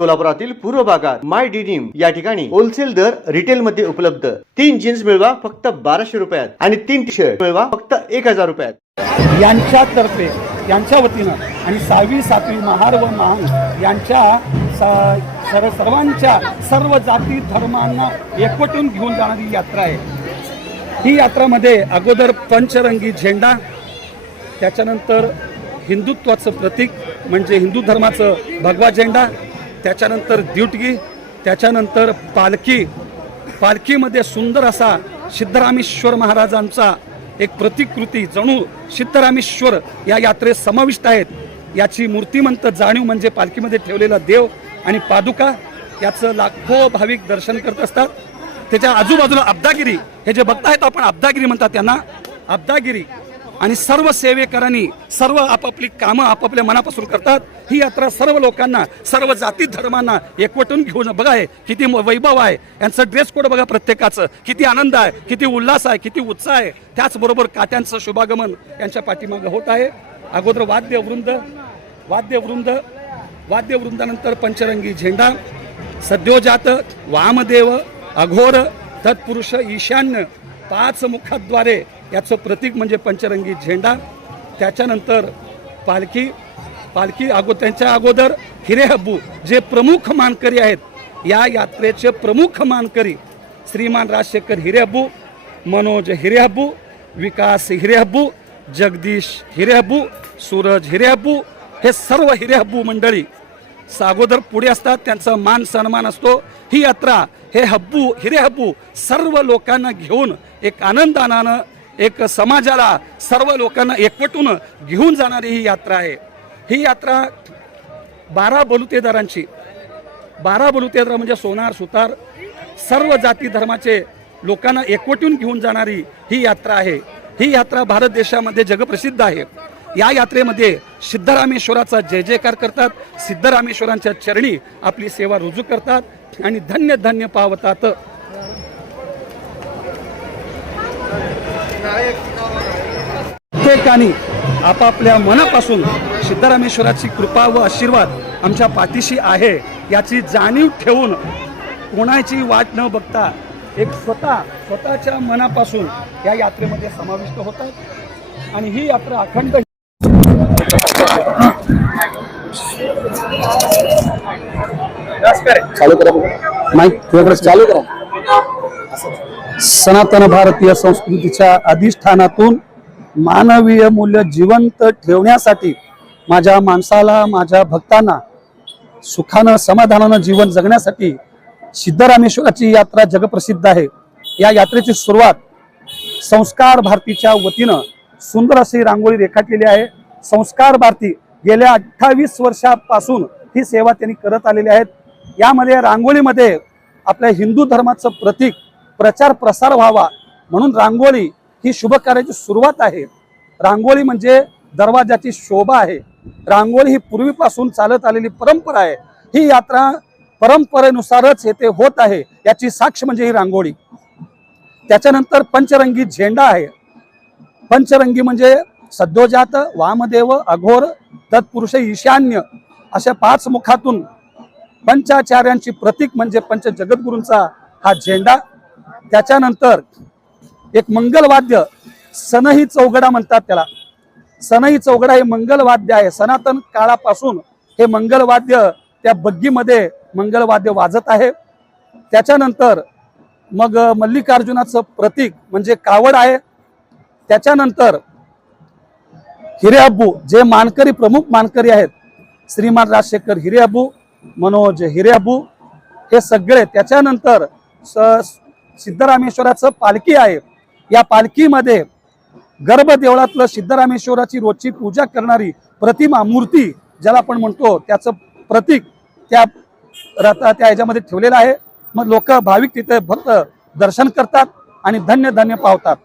सोलापुरातील पूर्व भागात माय डिनिम या ठिकाणी होलसेल दर रिटेल मध्ये उपलब्ध। 3 जीन्स मिळवा फक्त 1200 रुपयात आणि 3 टी शर्ट मिळवा फक्त 1000 रुपयात। यांच्यातर्फे यांच्या वतीनं आणि 6वी 7वी महार व महान यांच्या सर्वांच्या सर्व जाती धर्मांना एकवटून घेऊन जाणारी यात्रा आहे। ही यात्रामध्ये अगोदर पंचरंगी झेंडा, त्याच्यानंतर हिंदुत्वाचं प्रतीक म्हणजे हिंदू धर्माचं भगवा झेंडा, त्याच्यानंतर द्युटगी, त्याच्यानंतर पालखी। पालखीमध्ये सुंदर असा सिद्धरामेश्वर महाराजांचा एक प्रतिकृती जणू सिद्धरामेश्वर या यात्रेत समाविष्ट आहेत। याची मूर्तिमंत जाणीव म्हणजे पालखीमध्ये ठेवलेला देव आणि पादुका याचं लाखो भाविक दर्शन करत असतात। त्याच्या आजूबाजूला अब्दागिरी, हे जे बघतायत आपण अब्दागिरी म्हणतात त्यांना, अब्दागिरी आणि सर्व सेवेकरांनी सर्व आपापली कामं आपापल्या मनापासून करतात। ही यात्रा सर्व लोकांना सर्व जाती धर्मांना एकवटून घेऊन बघा आहे किती वैभव आहे। यांचं ड्रेस कोड बघा प्रत्येकाचं, किती आनंद आहे, किती उल्हास आहे, किती उत्साह आहे। त्याचबरोबर काट्यांचं शुभागमन यांच्या पाठीमागं होत आहे। अगोदर वाद्यवृंदानंतर पंचरंगी झेंडा, सद्योजात, वामदेव, अघोर, तत्पुरुष, ईशान्य 5 मुखाद्वारे याचं प्रतीक म्हणजे पंचरंगी झेंडा। त्याच्यानंतर पालखी त्यांच्या अगोदर हिरेहब्बू जे प्रमुख मानकरी आहेत, या यात्रेचे प्रमुख मानकरी श्रीमान राजशेखर हिरेहब्बू, मनोज हिरेहब्बू, विकास हिरेहब्बू, जगदीश हिरेहब्बू, सूरज हिरेहब्बू, हे सर्व हिरेहब्बू मंडळी अगोदर पुढे असतात, त्यांचा मान सन्मान असतो। ही यात्रा हे हिरेहब्बू सर्व लोकांना घेऊन एक आनंदानं एक समाजाला सर्व लोकांना एकवटून घेऊन जाणारी ही यात्रा आहे। ही यात्रा 12 बलुतेदारांची, 12 बलुतेदार म्हणजे सोनार सुतार सर्व जाती धर्माचे लोकांना एकवटून घेऊन जाणारी ही यात्रा आहे। ही यात्रा भारत देशामध्ये जगप्रसिद्ध आहे। या यात्रेमध्ये सिद्धरामेश्वराचा जय जयकार करतात, सिद्धरामेश्वरांच्या चरणी आपली सेवा रुजू करतात आणि धन्य धन्य पावतात। प्रत्येकाने आपापल्या मनापासून सिद्धरामेश्वराची कृपा व आशीर्वाद आमच्या पाठीशी आहे याची जाणीव ठेवून कोणाची वाट न बघता एक स्वतःच्या मनापासून या यात्रेमध्ये समाविष्ट होतात आणि ही यात्रा अखंड चालू करा। सनातन भारतीय संस्कृतीच्या अधिष्ठानातून मानवीय मूल्य जिवंत ठेवण्यासाठी माझ्या माणसाला, माझ्या भक्तांना सुखानं समाधानानं जीवन जगण्यासाठी सिद्धरामेश्वराची यात्रा जगप्रसिद्ध आहे। या यात्रेची सुरुवात संस्कार भारतीच्या वतीनं सुंदर अशी रांगोळी रेखाटलेली आहे। संस्कार भारती गेल्या 28 वर्षापासून ही सेवा त्यांनी करत आलेली आहेत। यामध्ये रांगोळीमध्ये आपल्या हिंदू धर्माचं प्रतीक प्रचार प्रसार व्हावा म्हणून रांगोळी ही शुभ कार्याची सुरुवात आहे। रांगोळी म्हणजे दरवाजाची शोभा आहे। रांगोळी ही पूर्वीपासून चालत आलेली परंपरा आहे। ही यात्रा परंपरेनुसारच येथे होत आहे याची साक्ष म्हणजे ही रांगोळी। त्याच्यानंतर पंचरंगी झेंडा आहे। पंचरंगी म्हणजे सद्योजात, वामदेव, अघोर, तत्पुरुष, ईशान्य अशा 5 मुखातून पंचाचार्यांची प्रतीक म्हणजे पंच जगद्गुरूंचा हा झेंडा। त्याच्यानंतर एक मंगलवाद्य, सनई चौघडा म्हणतात त्याला। सनई चौघडा हे मंगलवाद्य आहे। सनातन काळापासून हे मंगलवाद्य त्या बग्गीमध्ये मंगलवाद्य वाजत आहे। त्याच्यानंतर मग मल्लिकार्जुनाचं प्रतीक म्हणजे कावड आहे। त्याच्यानंतर हिरेहब्बू जे मानकरी प्रमुख मानकरी आहेत, श्रीमान राजशेखर हिरेहब्बू, मनोज हिरेहब्बू हे सगळे। त्याच्यानंतर सिद्धरामेश्वराचं पालखी आहे। या पालखीमध्ये गर्भदेवळातलं सिद्धरामेश्वराची रोजची पूजा करणारी प्रतिमा मूर्ती ज्याला आपण म्हणतो त्याचं प्रतीक त्या ह्याच्यामध्ये ठेवलेलं आहे। मग लोक भाविक तिथे भक्त दर्शन करतात आणि धन्य धन्य पावतात।